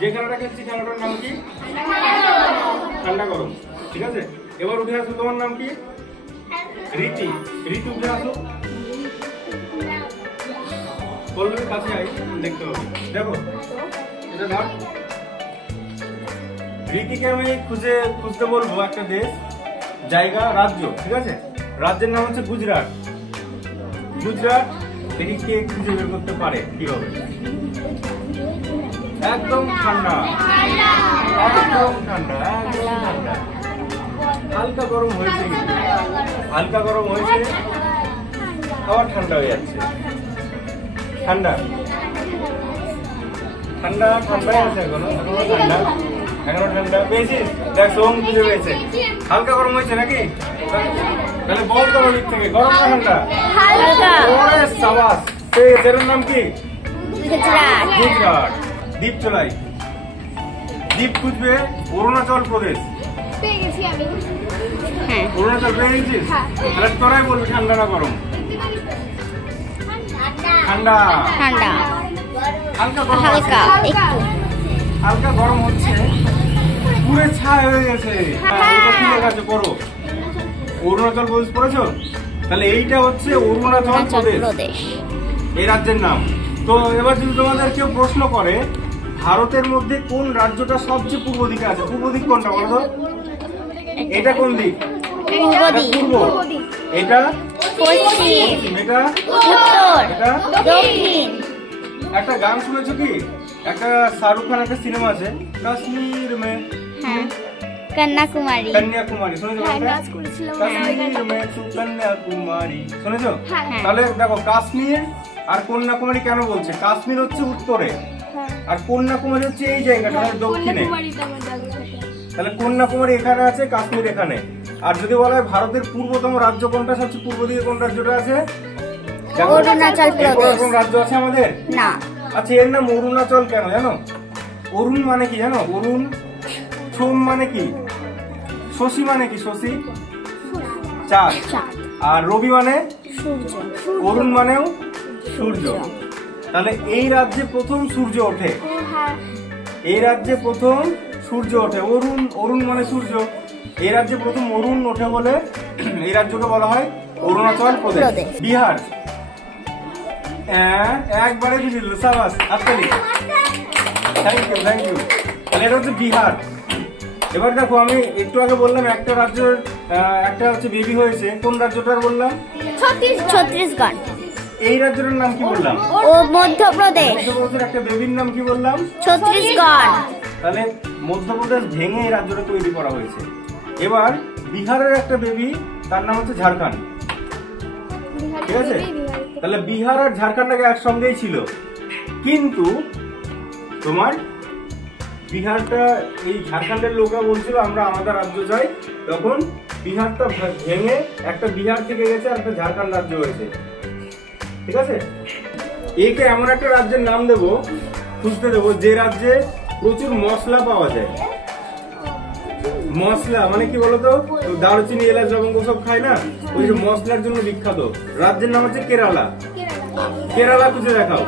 যে খেলাটা খেলছি খেলাটার নাম কি? ঠান্ডা গরম। ঠিক আছে, এবার উঠে আসো, তোমার নাম কি? রীতি। রীতি উঠে আসো, বলবে কাছে আই, দেখতে হবে। দেখো এটা নাম রীতিকে আমি খুঁজতে বলবো একটা দেশ, জায়গা, রাজ্য। ঠিক আছে, রাজ্যের নাম হচ্ছে গুজরাট। গুজরাট দেখি কে খুঁজে বের করতে পারে কিভাবে। একদম ঠান্ডা, একদম ঠান্ডা, একদম ঠান্ডা। হালকা গরম হয়েছে, হালকা গরম হয়েছে, আবার ঠান্ডা হয়ে যাচ্ছে। ঠান্ডা ঠান্ডা ঠান্ডা আছে, এখনো ঠান্ডা, এখনো ঠান্ডা। পেয়েছিস? দেখ সোম খুঁজে পেয়েছে। হালকা গরম হয়েছে নাকি? তাহলে বল তোমার দিক থেকে, গরম না ঠান্ডা? ওরে সাবাস। এর নাম কি? গুজরাট। দ্বীপ চলাই, দ্বীপ খুঁজবে অরুণাচল প্রদেশ। অরুণাচল পেয়ে গেছিস? তাহলে তোরাই বলবি ঠান্ডা না গরম? ঠান্ডা। ঠান্ডা, হালকা গরম, হালকা একটু, হালকা গরম হচ্ছে, পুরে ছাই হয়ে গেছে। কি লেখা আছে পড়ো? অরুণাচল প্রদেশ পড়েছো? তাহলে এইটা হচ্ছে অরুণাচল প্রদেশ, এই রাজ্যের নাম। তো এবার যদি তোমাদের কেউ প্রশ্ন করে ভারতের মধ্যে কোন রাজ্যটা সবচেয়ে পূর্ব দিকে আছে, পূর্ব দিক কোনটা বলো তো? এটা কোন দিক? পূর্ব। এটা পশ্চিম। এটা উত্তর, এটা দক্ষিণ। একটা গান শুনেছো কি? একটা শাহরুখ খান একটা সিনেমা আছে, কাশ্মীর মে, হ্যাঁ, কন্যাকুমারী। কন্যাকুমারী শুনেছো? কাশ্মীর মে তু কন্যাকুমারী শুনেছো? তাহলে দেখো কাশ্মীর আর কন্যাকুমারী কেন বলছে? কাশ্মীর হচ্ছে উত্তরে আর কন্যাকুমারী হচ্ছে এই জায়গাটা দক্ষিণে। তাহলে কন্যাকুমারী এখানে আছে, কাশ্মীর এখানে। আর যদি বলা হয় ভারতের পূর্বতম রাজ্য কোনটা, সবচেয়ে পূর্ব দিকে কোন রাজ্যটা আছে? অরুণাচল প্রদেশ। কোন রাজ্য আছে আমাদের? না। আচ্ছা, এর নাম অরুণাচল কেন জানো? অরুণ মানে কি জানো? অরুণ। সোম মানে কি? শশী মানে কি? শশী চাঁদ। আর রবি মানে সূর্য। অরুণ মানেও সূর্য। তাহলে এই রাজ্যে প্রথম সূর্য ওঠে, এই রাজ্যে প্রথম সূর্য ওঠে। অরুণ, অরুণ মানে সূর্য। এই রাজ্যে প্রথম অরুণ ওঠে বলে এই রাজ্যকে বলা হয় অরুণাচল প্রদেশ। বিহার একবারে বুঝে দিল, সাবাস, হাততালি। Thank you, thank you. তাহলে এটা হচ্ছে বিহার। এবার দেখো আমি একটু আগে বললাম একটা রাজ্যের একটা হচ্ছে বেবি হয়েছে, কোন রাজ্যটার বললাম? ছত্তিশগড়। এই রাজ্যটার নাম কি বললাম? ও মধ্যপ্রদেশ। মধ্যপ্রদেশের একটা বেবির নাম কি বললাম? ছত্তিশগড়। তাহলে মধ্যপ্রদেশ ভেঙে এই রাজ্যটা তৈরি করা হয়েছে। এবার বিহারের একটা বেবি, তার নাম হচ্ছে ঝাড়খণ্ড। ঠিক আছে, তাহলে বিহার আর ঝাড়খণ্ডটাকে একসঙ্গেই ছিল, কিন্তু তোমার বিহারটা এই ঝাড়খণ্ডের লোকরা বলছিল আমরা আমাদের রাজ্য চাই, তখন বিহারটা ভেঙে একটা বিহার থেকে গেছে আর একটা ঝাড়খণ্ড রাজ্য হয়েছে। ঠিক আছে, একে এমন একটা রাজ্যের নাম দেবো, খুঁজতে দেবো যে রাজ্যে প্রচুর মশলা পাওয়া যায়। মশলা মানে কি বলতো? দারুচিনি, এলাচ, লবঙ্গ সব খায় না, ওই যে মশলার জন্য বিখ্যাত। রাজ্যের নাম হচ্ছে কেরালা। কেরালা খুঁজে দেখাও।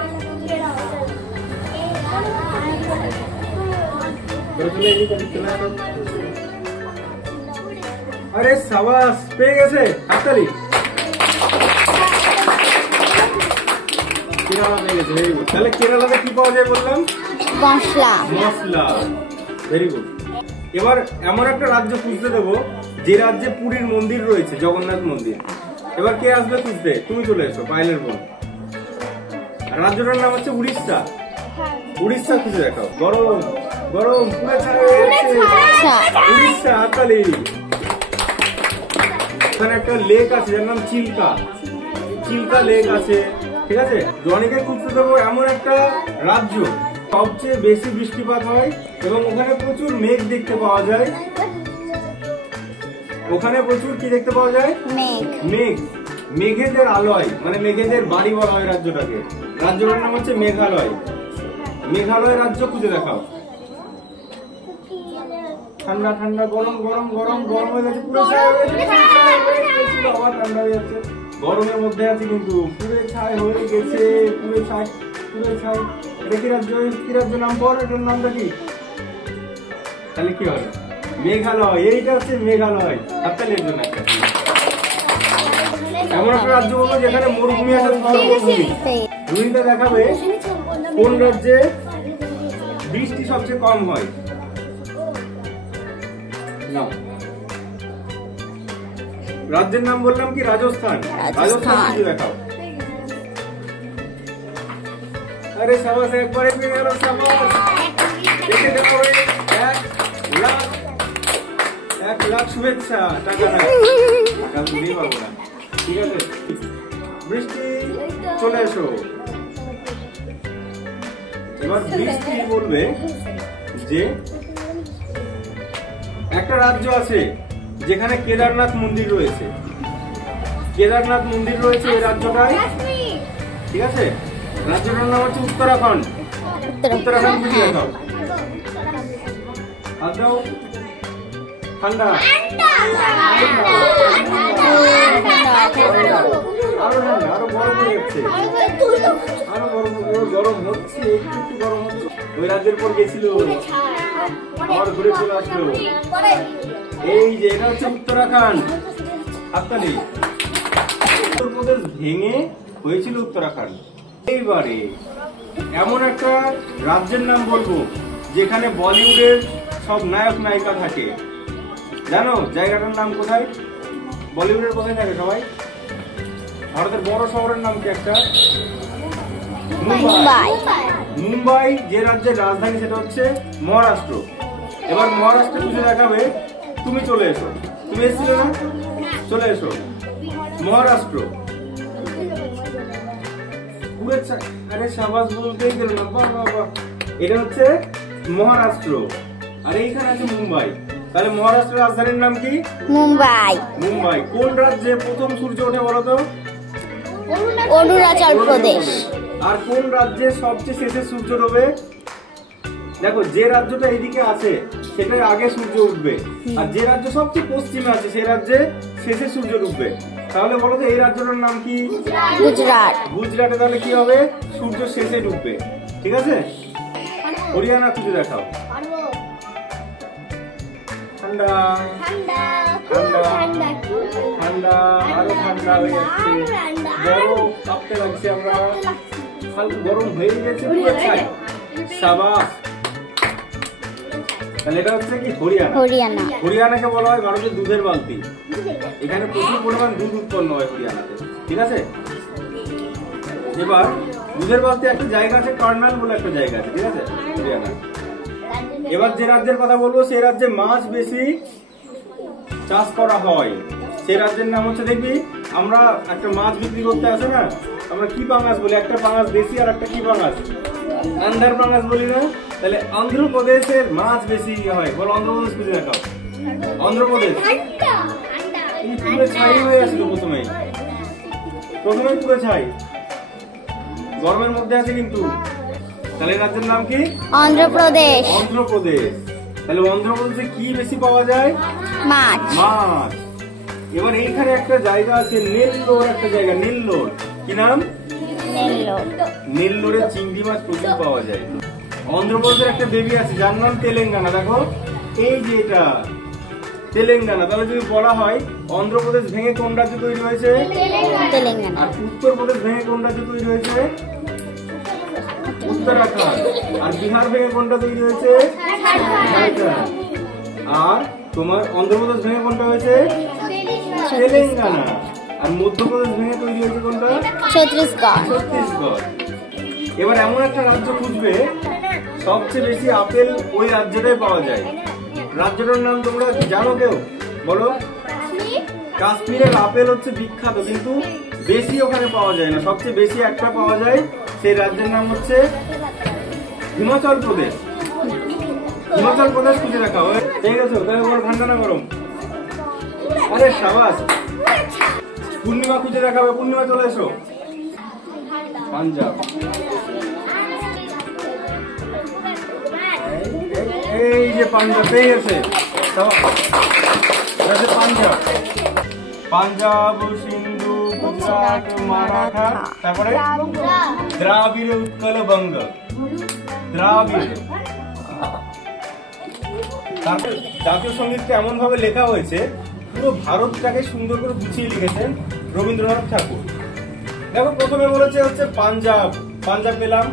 আরে সাবাস, পেয়ে গেছে, হাততালি। কেরালা পেয়ে গেছে, ভেরি গুড। তাহলে কেরালাতে কি পাওয়া যায় বললাম? মশলা। মশলা, ভেরি গুড। এবার এমন একটা রাজ্য খুঁজতে দেবো যে রাজ্যে পুরীর মন্দির রয়েছে, জগন্নাথ মন্দির। এবার কে আসবে খুঁজতে? তুমি চলে এসো, পায়েলের বোন। রাজ্যটার নাম হচ্ছে উড়িষ্যা। উড়িষ্যা খুঁজে দেখাও। গরম গরম, পুরো ছাই হয়ে গেছে। উড়িষ্যা, হাততালি। ওখানে একটা লেক আছে যার নাম চিল্কা, চিল্কা লেক আছে। ঠিক আছে, জনিকে খুঁজতে দেবো এমন একটা রাজ্য সবচেয়ে বেশি বৃষ্টিপাত হয় এবং ওখানে প্রচুর মেঘ দেখতে পাওয়া যায়। ওখানে প্রচুর কি দেখতে পাওয়া যায়? মেঘ। মেঘ, মেঘেদের আলয়, মানে মেঘেদের বাড়ি বলা হয় রাজ্যটাকে। রাজ্যটার নাম হচ্ছে মেঘালয়। মেঘালয় রাজ্য খুঁজে দেখাও। ঠান্ডা ঠান্ডা, গরম গরম, গরম গরম হয়ে গেছে, পুরো ছাই হয়ে গেছে, আবার ঠান্ডা হয়ে যাচ্ছে। গরমের মধ্যে আছে কিন্তু পুরো ছাই হয়ে গেছে, পুরো ছাই, পুরো ছাই। দেখি রাজ্য কি রাজ্য নাম পর, এটার নামটা কি? তাহলে কি হবে? মেঘালয়। এইটা হচ্ছে মেঘালয়। হাততালির জন্য একটা। এমন একটা রাজ্য বলবো যেখানে মরুভূমি আছে, মরুভূমি। রুহিটা দেখাবে কোন রাজ্যে বৃষ্টি সবচেয়ে কম হয়। না, রাজ্যের নাম বললাম কি? রাজস্থান। রাজস্থান কিছু দেখাও। আরে সাবাস, একবারে পেয়ে গেল। সাবাস, দেখে দেখো 1,00,000 শুভেচ্ছা। টাকা না, টাকা দিতেই পারবো না। ঠিক আছে, বৃষ্টি চলে এসো। এবার বৃষ্টি বলবে যে একটা রাজ্য আছে যেখানে কেদারনাথ মন্দির রয়েছে। কেদারনাথ মন্দির রয়েছে এই রাজ্যটায়। ঠিক আছে, রাজ্যটার নাম হচ্ছে উত্তরাখণ্ড। উত্তরাখণ্ড বুঝে দেখাও। হাত দাও। ঠান্ডা, আরো ঠান্ডা, আরো গরম হয়ে যাচ্ছে, আরো গরম হচ্ছে, একটু গরম হচ্ছে। ওই রাজ্যের পর গেছিল, আবার ঘুরে চলে আসলো। এই যে এটা হচ্ছে উত্তরাখণ্ড। হাততালি। উত্তরপ্রদেশ ভেঙে হয়েছিল উত্তরাখণ্ড। এইবারে এমন একটা রাজ্যের নাম বলবো যেখানে বলিউডের সব নায়ক নায়িকা থাকে। জানো জায়গাটার নাম কোথায়? বলিউডের কোথায় থাকে সবাই? ভারতের বড় শহরের নাম কি একটা? মুম্বাই। মুম্বাই যে রাজ্যের রাজধানী সেটা হচ্ছে মহারাষ্ট্র। এবার মহারাষ্ট্রে খুঁজে দেখাবে। তুমি চলে এসো। তুমি এসেছিলে না? চলে এসো। মহারাষ্ট্র। আরে সাবাস বলতেই গেল না। বাবা, এটা হচ্ছে মহারাষ্ট্র আর এইখানে আছে মুম্বাই। তাহলে মহারাষ্ট্রের রাজধানীর নাম কি? মুম্বাই। মুম্বাই। কোন রাজ্যে প্রথম সূর্য ওঠে বলো তো? অরুণাচল প্রদেশ। আর কোন রাজ্যে সবচেয়ে শেষে সূর্য ডোবে? দেখো, যে রাজ্যটা এইদিকে আছে সেটাই আগে সূর্য উঠবে, আর যে রাজ্য সবচেয়ে পশ্চিমে আছে সেই রাজ্যে শেষে সূর্য ডুববে। তাহলে বলো তো এই রাজ্যটার নাম কি? গুজরাট। গুজরাটে তাহলে কি হবে? সূর্য শেষে ডুববে। ঠিক আছে, হরিয়ানা খুঁজে দেখাও। ঠান্ডা, ঠান্ডা, ঠান্ডা, আরো ঠান্ডা হয়ে যাচ্ছে। গরম, কাঁপতে লাগছে আমরা। হালকা গরম হয়ে গেছে পুরো ছাই। সাবাস। তাহলে এটা হচ্ছে কি? হরিয়ানা। হরিয়ানা। হরিয়ানাকে বলা হয় ভারতের দুধের বালতি। এখানে প্রচুর পরিমাণ দুধ উৎপন্ন হয় হরিয়ানাতে। ঠিক আছে, এবার দুধের বালতি একটা জায়গা আছে, কার্নাল বলে একটা জায়গা আছে। ঠিক আছে, হরিয়ানা। এবার যে রাজ্যের কথা বলবো সেই রাজ্যে মাছ বেশি চাষ করা হয়। সেই রাজ্যের নাম হচ্ছে, দেখবি আমরা একটা মাছ বিক্রি করতে আসে না, আমরা কি পাঙাশ বলি? একটা পাঙাশ দেশি আর একটা কি পাঙাশ? আন্ধার পাঙাশ বলি না? তাহলে অন্ধ্রপ্রদেশের মাছ বেশি হয়। বলো অন্ধ্রপ্রদেশ খুঁজে দেখাও। অন্ধ্রপ্রদেশ। পুরো ছাই হয়ে আসলো প্রথমেই পুরো ছাই, গরমের মধ্যে আছে কিন্তু। তাহলে রাজ্যের নাম কি? অন্ধ্রপ্রদেশ। অন্ধ্রপ্রদেশ। তাহলে অন্ধ্রপ্রদেশে কি বেশি পাওয়া যায়? মাছ। মাছ। এবার এইখানে একটা জায়গা আছে, নেল্লোর একটা জায়গা। নেল্লোর কি নাম? নেল্লোর। নেল্লোরে চিংড়ি মাছ প্রচুর পাওয়া যায়। অন্ধ্রপ্রদেশের একটা দেবী আছে যার নাম তেলেঙ্গানা। দেখো, এই যে এটা তেলেঙ্গানা। তাহলে যদি বলা হয় অন্ধ্রপ্রদেশ ভেঙে কোন রাজ্য তৈরি হয়েছে? তেলেঙ্গানা। আর উত্তরপ্রদেশ ভেঙে কোন রাজ্য তৈরি হয়েছে? উত্তরাখণ্ড। আর বিহার ভেঙে কোনটা তৈরি হয়েছে? ঝাড়খণ্ড। আর তোমার অন্ধ্রপ্রদেশ ভেঙে কোনটা হয়েছে? তেলেঙ্গানা। আর মধ্যপ্রদেশ ভেঙে তৈরি হয়েছে কোনটা? ছত্তিশগড়। ছত্তিশগড়। এবার এমন একটা রাজ্য খুঁজবে সবচেয়ে বেশি আপেল ওই রাজ্যটাই পাওয়া যায়। রাজ্যটার নাম তোমরা জানো কেউ? বলো। কাশ্মীরের আপেল হচ্ছে বিখ্যাত, কিন্তু বেশি ওখানে পাওয়া যায় না। সবচেয়ে বেশি একটা পাওয়া যায়, সেই রাজ্যের নাম হচ্ছে হিমাচল প্রদেশ। হিমাচল প্রদেশ খুঁজে রাখা হয়। ঠিক আছে, তাহলে বড় ঠান্ডা না গরম? আরে সাবাস। পূর্ণিমা খুঁজে রাখা হবে। পূর্ণিমা চলে এসো। পাঞ্জাব। এই যে পাঞ্জাব পেয়ে গেছে। পাঞ্জাব, পাঞ্জাব, সিন্ধু, গুজরাট, মারাঠা, তারপরে দ্রাবিড়, উৎকল, বঙ্গ। দ্রাবিড়। তারপর জাতীয় সঙ্গীতটা এমন ভাবে লেখা হয়েছে, পুরো ভারতটাকে সুন্দর করে গুছিয়ে লিখেছেন রবীন্দ্রনাথ ঠাকুর। দেখো প্রথমে বলেছে হচ্ছে পাঞ্জাব, পাঞ্জাব পেলাম।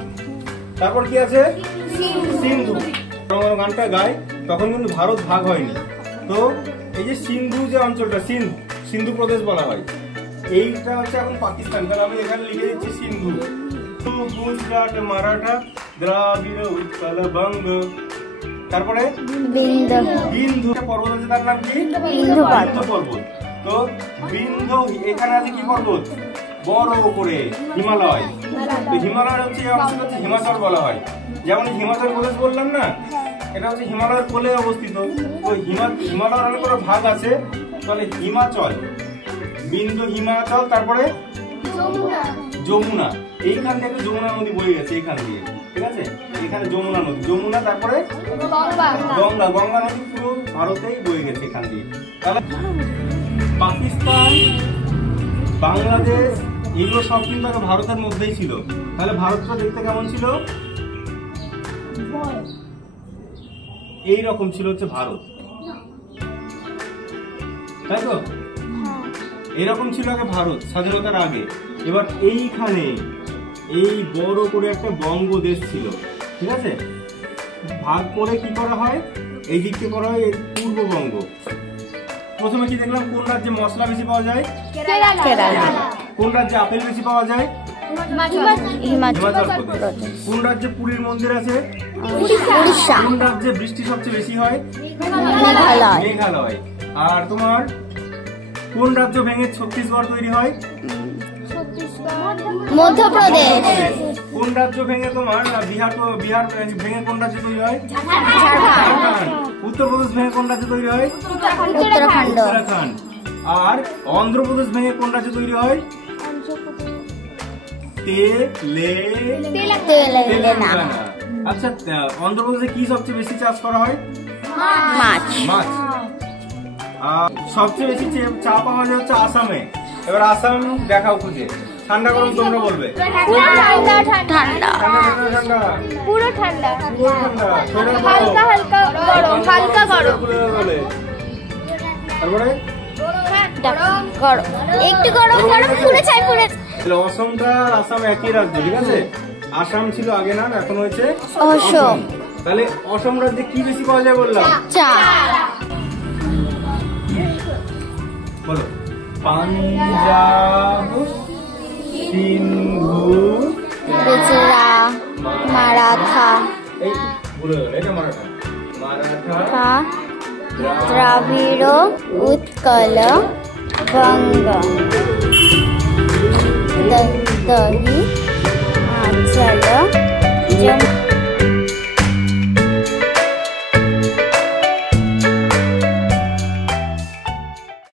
তারপর কি আছে? সিন্ধু। গানটা গায় তখন কিন্তু ভারত ভাগ হয়নি। তো এই যে সিন্ধু যে অঞ্চলটা, সিন্ধু প্রদেশ বলা হয়, এইটা হচ্ছে এখন পাকিস্তান। তাহলে আমি এখানে লিখে দিচ্ছি সিন্ধু। গুজরাট, মারাঠা, দ্রাবিড়, উৎকল, বঙ্গ। তারপরে বিন্দু। বিন্ধু পর্বত আছে, তার নাম কি? বিন্ধু পর্বত। তো বিন্ধু এখানে আছে কি পর্বত? বড় করে হিমালয়। হিমালয় হচ্ছে এই অংশটা হচ্ছে হিমাচল বলা হয়। যেমন হিমাচল প্রদেশ বললাম না, এটা হচ্ছে হিমালয়ের কোলে অবস্থিত। তো হিমালয়ের অনেক বড় ভাগ আছে, তাহলে হিমাচল, বিন্দু হিমাচল। তারপরে যমুনা, এইখান থেকে যমুনা নদী বয়ে গেছে এখান দিয়ে, ঠিক আছে? এখানে যমুনা নদী, যমুনা। তারপরে গঙ্গা, গঙ্গা নদী পুরো ভারতেই বয়ে গেছে এখান দিয়ে। তাহলে পাকিস্তান, বাংলাদেশ, এগুলো সব কিন্তু আগে ভারতের মধ্যেই ছিল। তাহলে ভারতটা দেখতে কেমন ছিল? এইরকম ছিল হচ্ছে ভারত, তাই তো? এরকম ছিল আগে ভারত স্বাধীনতার আগে। এবার এইখানে এই বড় করে একটা বঙ্গদেশ ছিল, ঠিক আছে? ভাগ করে কি করা হয়? এই দিককে করা হয় পূর্ববঙ্গ। প্রথমে কি দেখলাম? কোন রাজ্যে মশলা বেশি পাওয়া যায়? কেরালা। কোন রাজ্যে আপেল বেশি পাওয়া যায়? হিমাচল প্রদেশ। কোন রাজ্যে পুরীর মন্দির আছে? উড়িষ্যা। কোন রাজ্যে বৃষ্টি সবচেয়ে বেশি হয়? মেঘালয়। মেঘালয়। আর তোমার কোন রাজ্য ভেঙে ছত্তিশগড় তৈরি হয়? মধ্যপ্রদেশ। কোন রাজ্য ভেঙে তোমার বিহার ভেঙে কোন রাজ্য তৈরি হয়? ঝাড়খণ্ড। উত্তরপ্রদেশ ভেঙে কোন রাজ্য তৈরি হয়? উত্তরাখণ্ড। উত্তরাখণ্ড। আর অন্ধ্রপ্রদেশ ভেঙে কোন রাজ্য তৈরি হয়? তেলেঙ্গানা। আচ্ছা, অন্ধ্রপ্রদেশে কি সবচেয়ে বেশি চাষ করা হয়? মাছ। সবচেয়ে বেশি চা পাওয়া যায় হচ্ছে আসামে। এবার আসাম দেখাও খুঁজে। ঠান্ডা গরম তোমরা বলবে? ঠান্ডা। পুরো ঠান্ডা, হালকা হালকা গরম, হালকা গরম। তারপরে গরম, একটু গরম গরম পুরো চাই পুরো। অসমটা আর আসাম একই রাজ্য, ঠিক আছে? আসাম ছিল আগে নাম, এখন হয়েছে অসম। তাহলে অসম রাজ্যে কি বেশি পাওয়া যায় বললাম? চা। বলো। পাঞ্জাব, সিন্ধু, গুজরাট, মারাঠা, এই ভুলে গেল, এটা মারাঠা, দ্রাবিড়, উৎকল, বঙ্গ, দহি, হিমাচল,